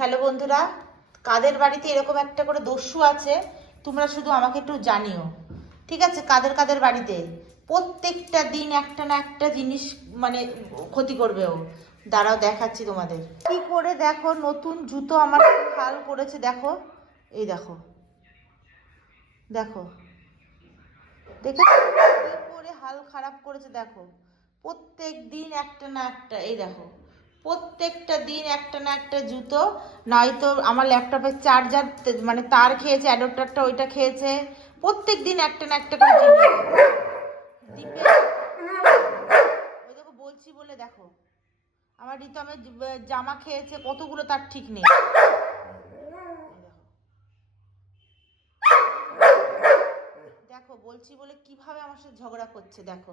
Hello বন্ধুরা, কাদের বাড়িতে এরকম একটা করে দস্যু আছে, তোমরা শুধু আমাকে একটু জানিও, ঠিক আছে? কাদের কাদের বাড়িতে? প্রত্যেকটা দিন একটা না একটা জিনিস মানে ক্ষতি করবে ও। দাঁড়াও, দেখাচ্ছি তোমাদের। কি করে দেখো, নতুন জুতো আমার হাল করেছে, দেখো। এই দেখো। দেখো। দেখেছ? কি করে হাল খারাপ করেছে, দেখো। প্রত্যেক দিন একটা না একটা, এই দেখো। প্রত্যেকটা দিন একটা না একটা জুতো, নয়তো আমার ল্যাপটপের চার্জার মানে তার খেয়েছে, অ্যাডাপ্টারটা ওইটা খেয়েছে, প্রত্যেক দিন একটা না একটা করে ওই দেখো বলছি বলে দেখো, আমার রিতমের জামা খেয়েছে, কতগুলো তার ঠিক নেই। দেখো, বলছি বলে কীভাবে আমার সাথে ঝগড়া করছে, দেখো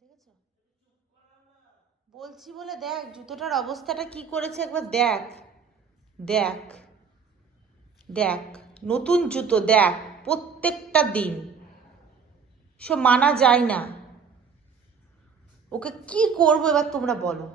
দেখেছ? বলছি বলে দেখ, জুতোটার অবস্থাটা কি করেছে একবার দেখ। দেখ। দেখ। নতুন জুতো দেখ, প্রত্যেকটা দিন। সে মানা যায় না। ওকে কি করব এবার তোমরা বলো।